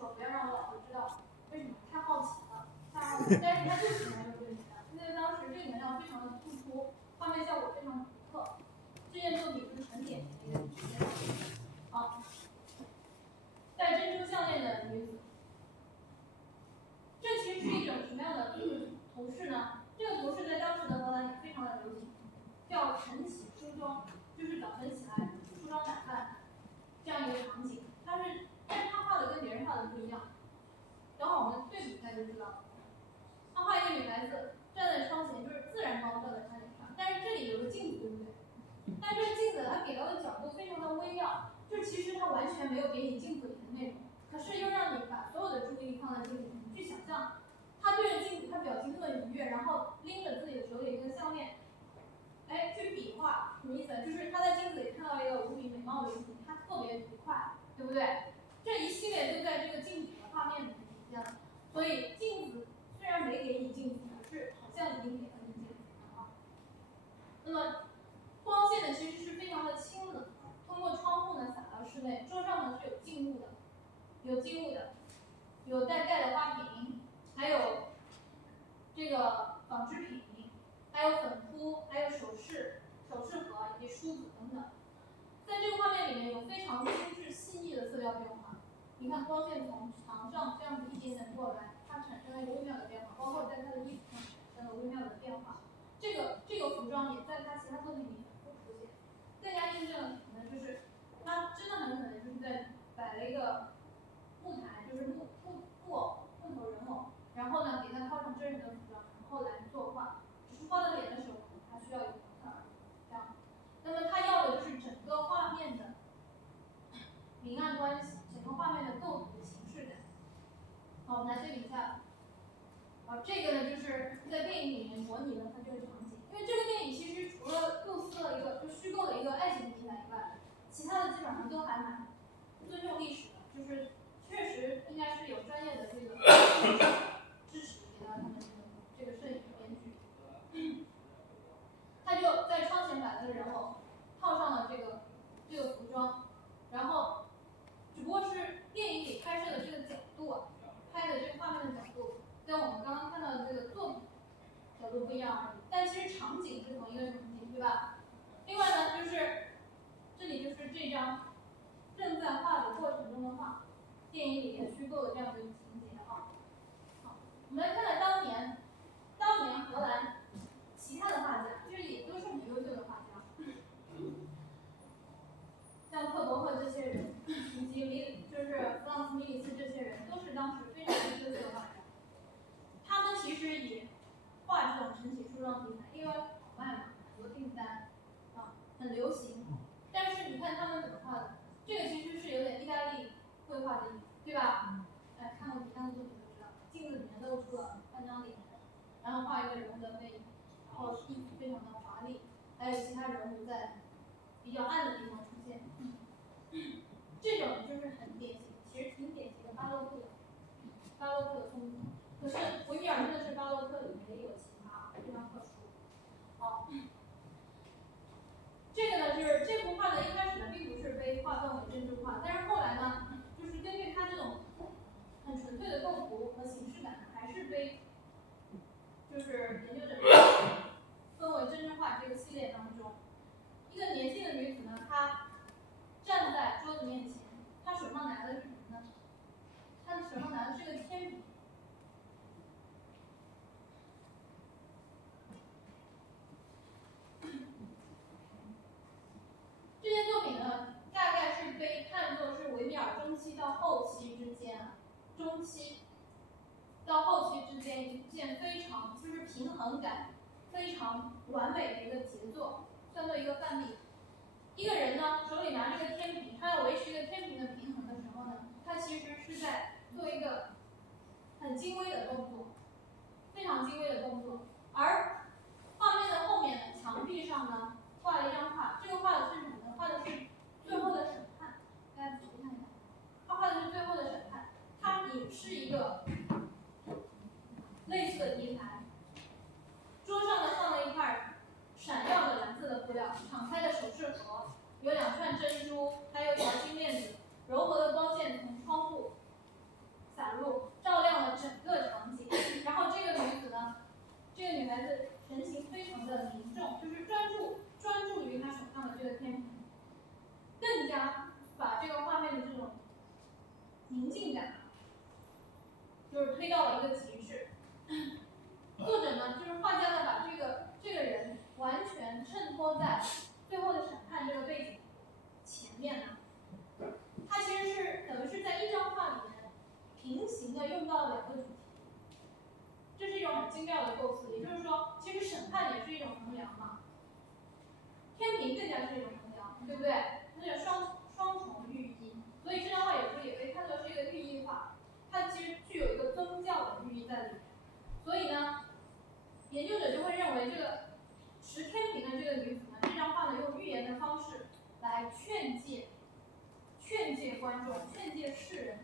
说，不要让我老婆知道，为什么？太好奇了，太好奇。但是它就是蛮有问题的，因为当时这个颜料非常的突出，画面效果非常独特。这件作品就是很典型的一个体现。好，戴珍珠项链的女子，这其实是一种什么样的头饰呢？这个头饰在当时的荷兰也非常的流行，叫晨起梳妆，就是早晨起来梳妆打扮这样一个场景。但是他画的跟别人画的不一样。等会儿我们对比一下就知道了。他画一个女孩子站在窗前，就是自然光照在她脸上，但是这里有个镜子，对不对？但这个镜子它给到的角度非常的微妙，就其实它完全没有给你镜子里的内容，可是又让你把所有的注意力放在镜子里，你去想象他对着镜子，他表情那么愉悦，然后拎着自己的手里一个项链，哎，去比划，什么意思？就是他在镜子里看到一个无比美貌的女子，他特别愉快，对不对？这一系列都在这个镜子的画面里面体现了。所以镜子虽然没给你镜子，可是好像已经给了你镜子啊。那么光线呢，其实是非常的清冷，通过窗户呢洒到室内，桌上呢是有静物的，有带盖的花瓶，还有这个纺织品，还有粉扑，还有首饰盒以及梳子等等。在这个画面里面有非常精致细腻的色调变化。你看光线从墙上这样子一点点过来，它产生了一个微妙的变化，包括在它的衣服上产生了微妙的变化。这个服装也在它其他作品里反复出现。更加印证了什么呢？就是它真的很可能就是在摆了一个木台，就是木头人偶，然后呢给它套上真人的服装，然后来作画。只是画到脸的时候，它需要有模特儿这样。那么它要的就是整个画面的明暗关系，整个画面的构图形式感。好，我们来对比一下。好，这个呢就是在电影里面模拟了它这个场景。因为这个电影其实除了构思了一个就虚构的一个爱情题材以外，其他的基本上都还蛮尊重历史的，就是确实应该是有专业的这个支持给到他们这个摄影编剧。他就在窗前摆了个人偶，套上了这个服装，然后只不过是电影里拍摄的这个角度啊，拍的这个画面的角度跟我们刚刚看到的这个作品角度不一样而已，但其实场景是同一个场景，对吧？另外呢，就是这里就是这张正在画的过程中的画，电影里面虚构的这样的一个情节啊。好，我们来看看当年荷兰其他的画家，就是也都是很优秀的画家，像克伯赫这些人，以及就是弗朗茨·米里斯这些人，都是当时非常优秀的画家。他们其实也画这种晨起梳妆题材，因为好卖嘛，很多订单啊，很流行。但是你看他们怎么画的，这个其实是有点意大利绘画的意思，对吧？哎，看过其他的作品就知道，镜子里面露出了半张脸，然后画一个人物的背影，然后衣服非常的华丽，还有其他人物在比较暗的地方出现。这种就是很典型，其实挺典型的巴洛克的风格。可是维米尔真的是巴洛克里面也有其他，非常特殊。好，这个呢就是这幅画呢一开始呢并不是被划分为珍珠画，但是后来呢就是根据它这种很纯粹的构图和形式感，还是被就是研究者分为珍珠画这个系列当中。一个年轻的女子呢，她站在桌子面前，她手上拿的是什么呢？她手上拿的是个铅笔。这件作品呢，大概是被看作是维米尔中期到后期之间一件非常就是平衡感非常完美的一个杰作，算作一个范例。一个人呢手里拿着个天平，他要维持一个天平的平衡的时候呢，他其实是在做一个很精微的动作，非常精微的动作。而画面的后面墙壁上呢画了一张画，这个画的是什么呢？画的是最后的审判。大家仔细看一下，他画的是最后的审判，它也是一个类似的题材。桌上呢放了一块闪耀的蓝色的布料，敞开的首饰盒，有2串珍珠，还有一条金链子。柔和的光线从窗户平行的用到了两个主题，这是一种很精妙的构思。也就是说，其实审判也是一种衡量嘛，天平更加是一种衡量，对不对？它有双重寓意，所以这张画有时候也可以看作是一个寓意画，它其实具有一个宗教的寓意在里面。所以呢，研究者就会认为这个持天平的这个女子呢，这张画呢用寓言的方式来劝诫观众、劝诫世人